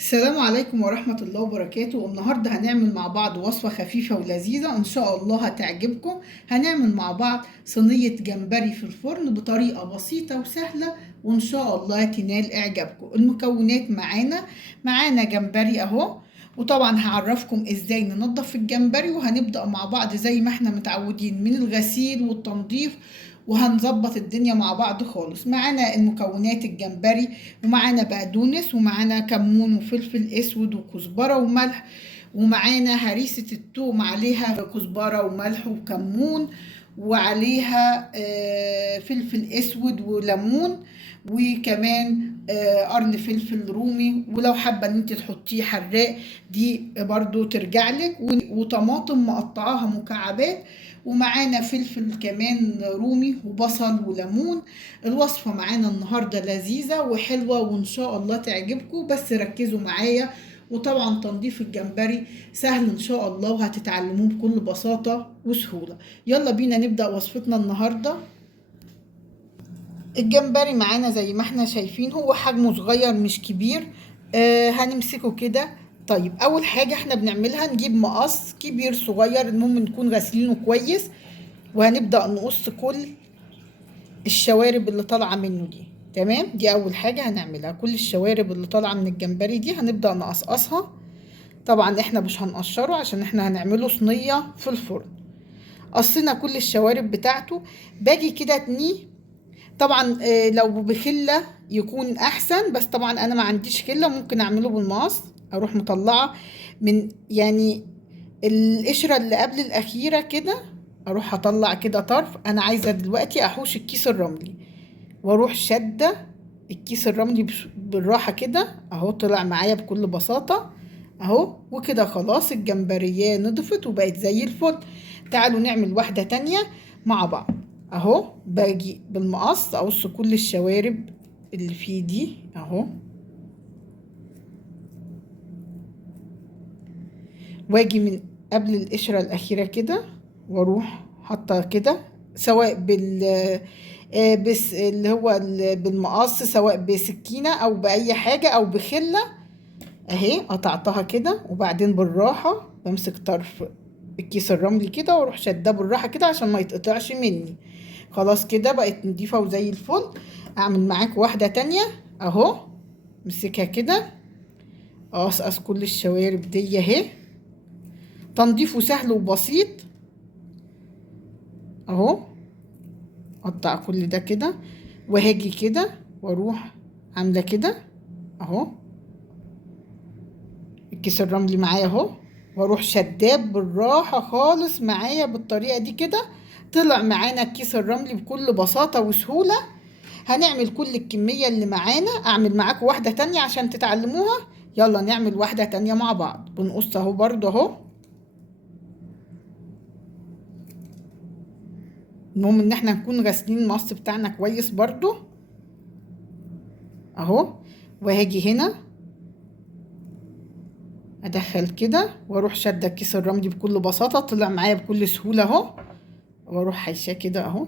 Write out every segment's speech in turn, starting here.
السلام عليكم ورحمة الله وبركاته. والنهاردة هنعمل مع بعض وصفة خفيفة ولذيذة إن شاء الله هتعجبكم. هنعمل مع بعض صينية جمبري في الفرن بطريقة بسيطة وسهلة، وإن شاء الله تنال إعجابكم. المكونات معانا جمبري أهو، وطبعا هعرفكم إزاي ننظف الجمبري، وهنبدأ مع بعض زي ما احنا متعودين من الغسيل والتنظيف، وهنظبط الدنيا مع بعض خالص. معانا المكونات الجمبري، ومعانا بقدونس، ومعانا كمون وفلفل اسود وكزبره وملح، ومعانا هريسه الثوم عليها كزبره وملح وكمون، وعليها فلفل اسود وليمون، وكمان قرن فلفل رومي، ولو حابه ان انت تحطيه حراق دي برضو ترجع لك، وطماطم مقطعاها مكعبات، ومعانا فلفل كمان رومي وبصل وليمون. الوصفة معانا النهاردة لذيذة وحلوة وإن شاء الله تعجبكم، بس ركزوا معايا. وطبعا تنظيف الجمبري سهل إن شاء الله، وهتتعلموه بكل بساطة وسهولة. يلا بينا نبدأ وصفتنا النهاردة. الجمبري معانا زي ما احنا شايفين، هو حجمه صغير مش كبير. هنمسكه كده. طيب اول حاجة احنا بنعملها نجيب مقص كبير صغير، المهم نكون غاسلينه كويس، وهنبدأ نقص كل الشوارب اللي طالعة منه دي. تمام، دي اول حاجة هنعملها. كل الشوارب اللي طالعة من الجمبري دي هنبدأ نقصقصها. طبعا احنا مش هنقشره عشان احنا هنعمله صينية في الفرن. قصينا كل الشوارب بتاعته، باجي كده اتنيه. طبعا لو بخلة يكون احسن، بس طبعا انا ما عنديش خلة، ممكن اعمله بالمقص. اروح مطلعة من يعني القشرة اللي قبل الاخيرة كده، اروح اطلع كده طرف. انا عايزة دلوقتي احوش الكيس الرملي، واروح شادة الكيس الرملي بالراحة كده اهو. طلع معايا بكل بساطة اهو، وكده خلاص الجمبرية نضفت وبقت زي الفل. تعالوا نعمل واحدة تانية مع بعض اهو. باجي بالمقص اقص كل الشوارب اللي فيه دي اهو، واجي من قبل القشرة الأخيرة كده، واروح حاطة كده، سواء بس اللي هو بالمقص، سواء بسكينة او بأي حاجة او بخلة اهي. قطعتها كده، وبعدين بالراحة بمسك طرف الكيس الرملي كده، واروح شداه بالراحة كده عشان ما يتقطعش مني. خلاص كده بقت نضيفة وزي الفل. اعمل معاك واحدة تانية اهو. امسكها كده، اقصقص كل الشوارب دي اهي. تنظيفه سهل وبسيط اهو. اقطع كل ده كده، وهاجي كده واروح عاملة كده اهو. الكيس الرملي معايا اهو، واروح شداب بالراحة خالص معايا بالطريقة دي كده. طلع معانا الكيس الرملي بكل بساطة وسهولة. هنعمل كل الكمية اللي معانا. اعمل معاكم واحدة تانية عشان تتعلموها. يلا نعمل واحدة تانية مع بعض. بنقص اهو برضه اهو. المهم ان احنا نكون غاسلين المقص بتاعنا كويس برضه اهو. وهاجي هنا ادخل كده، واروح شادة الكيس الرملي بكل بساطة. طلع معايا بكل سهولة اهو، واروح حاشاه كده اهو.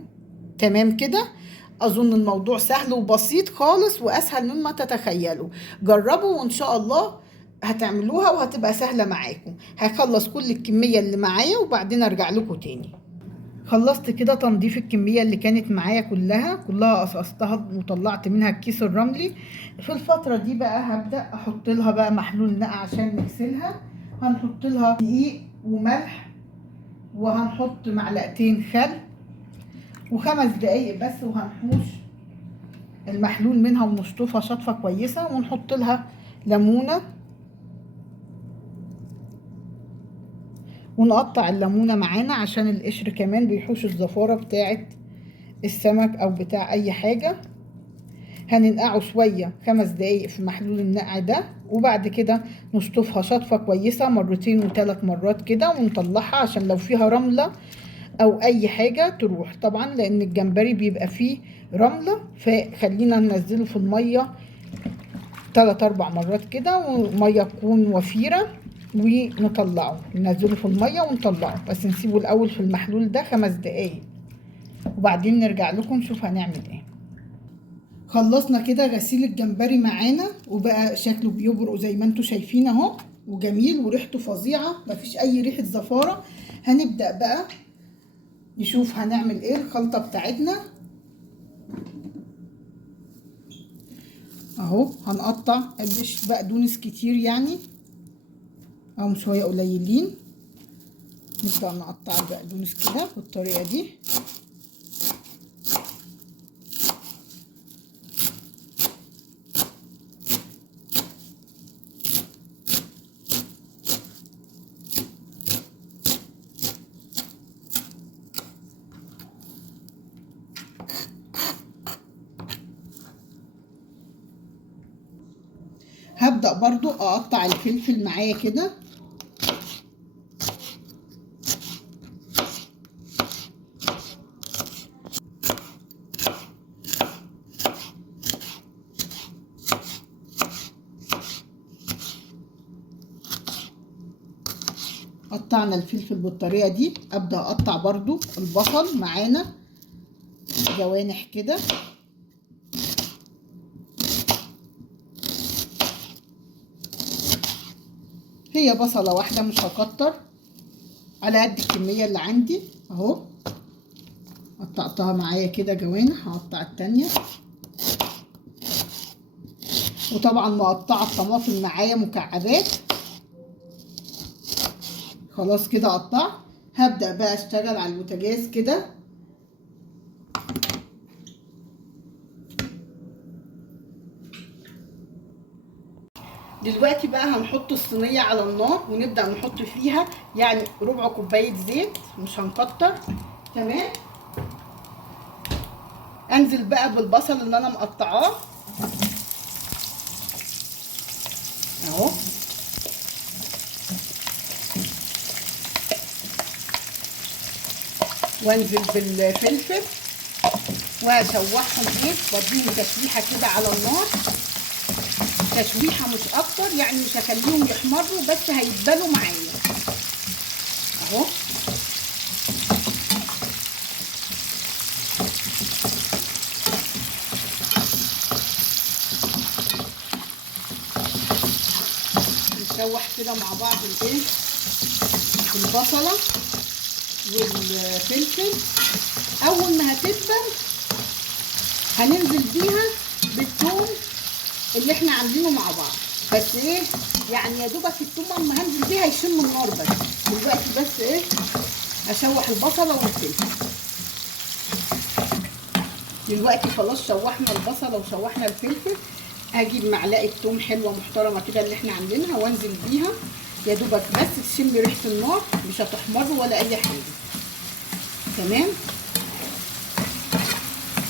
تمام كده. اظن الموضوع سهل وبسيط خالص، واسهل مما تتخيلوا. جربوا وان شاء الله هتعملوها وهتبقى سهلة معاكم. هخلص كل الكمية اللي معايا وبعدين ارجع لكم تاني. خلصت كده تنظيف الكمية اللي كانت معايا كلها قصقصتها وطلعت منها الكيس الرملي. في الفترة دي بقى هبدأ احط لها بقى محلول نقع عشان نغسلها. هنحط لها دقيق وملح، وهنحط معلقتين خل، وخمس دقايق بس، وهنحوش المحلول منها ونشطفها شطفة كويسة، ونحط لها ليمونة، ونقطع الليمونة معانا عشان القشر كمان بيحوش الزفارة بتاعت السمك او بتاع اي حاجة. هننقعه شوية 5 دقايق في محلول النقع ده، وبعد كده نشطفها شطفة كويسة مرتين و3 مرات كده، ونطلعها عشان لو فيها رملة او اي حاجة تروح. طبعا لان الجمبري بيبقى فيه رملة، فخلينا ننزله في المية 3 4 مرات كده، ومية تكون وفيرة، ونطلعه ننزله في المية ونطلعه. بس نسيبه الاول في المحلول ده 5 دقايق، وبعدين نرجع لكم نشوف هنعمل ايه. خلصنا كده غسيل الجمبري معانا، وبقى شكله بيبرق زي ما انتوا شايفين اهو، وجميل وريحته فظيعه، مفيش اي ريحه زفاره. هنبدا بقى نشوف هنعمل ايه الخلطه بتاعتنا اهو. هنقطع مش بقدونس كتير يعني، او شويه قليلين. نبدا نقطع البقدونس كده بالطريقه دي. هبدأ برضو اقطع الفلفل معايا كده. قطعنا الفلفل بالطريقة دي، ابدأ اقطع برضو البصل معانا جوانح كده. هي بصلة واحدة مش هكتر، على قد الكمية اللي عندي اهو. قطعتها معايا كده جوانح، هقطع التانية. وطبعا مقطعة الطماطم معايا مكعبات. خلاص كده قطعت. هبدأ بقى اشتغل على البوتاجاز كده. دلوقتي بقى هنحط الصينية على النار، ونبدأ نحط فيها يعني ربع كوباية زيت، مش هنكتر. تمام. انزل بقى بالبصل اللي انا مقطعاه اهو. وانزل بالفلفل واشوحهم واديهم تشويحه كده على النار. تشويحه مش اكتر يعني، مش هخليهم يحمروا، بس هيتبلوا معايا اهو. نشوح كده مع بعض الايه، البصله والفلفل. اول ما هتدبل هننزل بيها بالثوم اللي احنا عاملينه مع بعض. بس ايه يعني، يا دوبك الثوم اما هنزل بيها يشم النار. بس دلوقتي بس ايه، اشوح البصله والفلفل. دلوقتي خلاص شوحنا البصله وشوحنا الفلفل. هجيب معلقه ثوم حلوه محترمه كده اللي احنا عاملينها، وانزل بيها يا دوبك بس تشم ريحه النار، مش هتحمر ولا اي حاجه. تمام.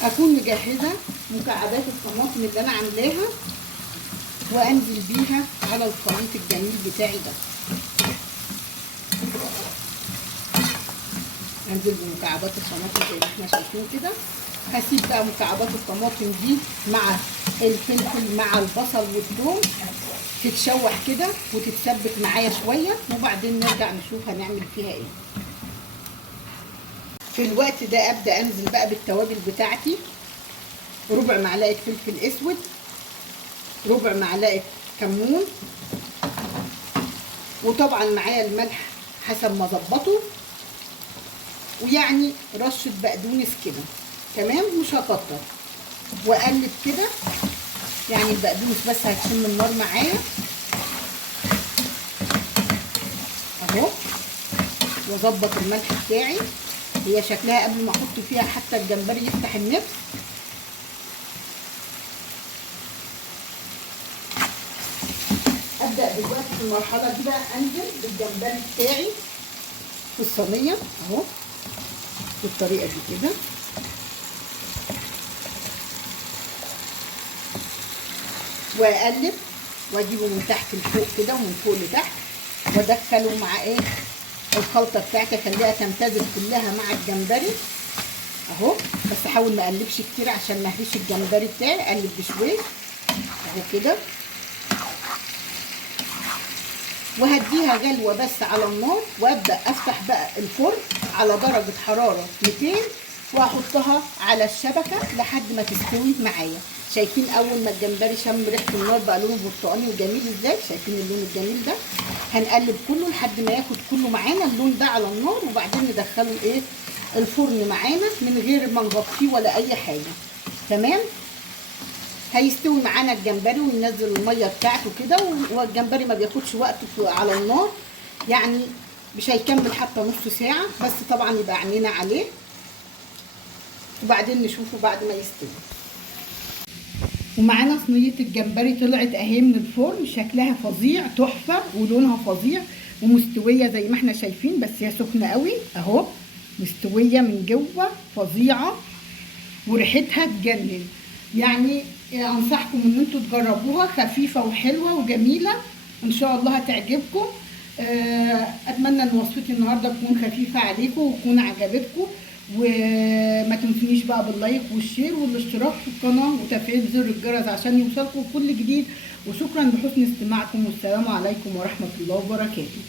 اكون مجهزه مكعبات الطماطم اللي انا عاملاها، وانزل بيها على الخليط الجميل بتاعي ده. انزل بمكعبات الطماطم زي ما احنا شايفين كده. هسيب بقى مكعبات الطماطم دي مع الفلفل مع البصل والثوم تتشوح كده وتتسبك معايا شويه، وبعدين نرجع نشوف هنعمل فيها ايه. في الوقت ده ابدا انزل بقى بالتوابل بتاعتي. ربع معلقه فلفل اسود، ربع معلقه كمون، وطبعا معايا الملح حسب ما اظبطه، ويعني رشه بقدونس كده. تمام، مش هكتر. واقلب كده يعني البقدونس بس هتشم النار معايا اهو. واظبط الملح بتاعي. هي شكلها قبل ما احط فيها حتى الجمبري يفتح النفس. ابدا دلوقتي في المرحله دي بقى انزل بالجمبري بتاعي في الصينيه اهو بالطريقه دي كده. واقلب واجيبه من تحت لفوق كده ومن فوق لتحت، وادخله مع ايه الخلطه بتاعتي، اخليها تمتزج كلها مع الجمبري اهو. بس احاول ما اقلبش كتير عشان ما اهريش الجمبري بتاعي، اقلب بشويش اهو كده. وهديها غلوه بس على النار، وابدا افتح بقى الفرن على درجه حراره 200، واحطها على الشبكه لحد ما تستوي معايا. شايفين اول ما الجمبري شم ريحه النار بقى لونه برتقاني وجميل ازاي؟ شايفين اللون الجميل ده؟ هنقلب كله لحد ما ياخد كله معانا اللون ده على النار، وبعدين ندخله ايه الفرن معانا من غير ما نغطيه ولا اي حاجه. تمام. هيستوي معانا الجمبري وينزل الميه بتاعته كده، والجمبري ما بياخدش وقت على النار، يعني مش هيكمل حتى نص ساعه، بس طبعا يبقى عينينا عليه، وبعدين نشوفه بعد ما يستوي. ومعانا صينيه الجمبري طلعت اهي من الفرن، شكلها فظيع تحفه ولونها فظيع ومستويه زي ما احنا شايفين، بس هي سخنه قوي اهو، مستويه من جوه فظيعه وريحتها تجنن. يعني انصحكم ان انتوا تجربوها، خفيفه وحلوه وجميله، ان شاء الله هتعجبكم. اتمنى ان وصفتي النهارده تكون خفيفه عليكم وتكون عجبتكم، وما تنسونيش بقى باللايك والشير والاشتراك في القناه وتفعيل زر الجرس عشان يوصلكم كل جديد. وشكرا بحسن استماعكم، والسلام عليكم ورحمه الله وبركاته.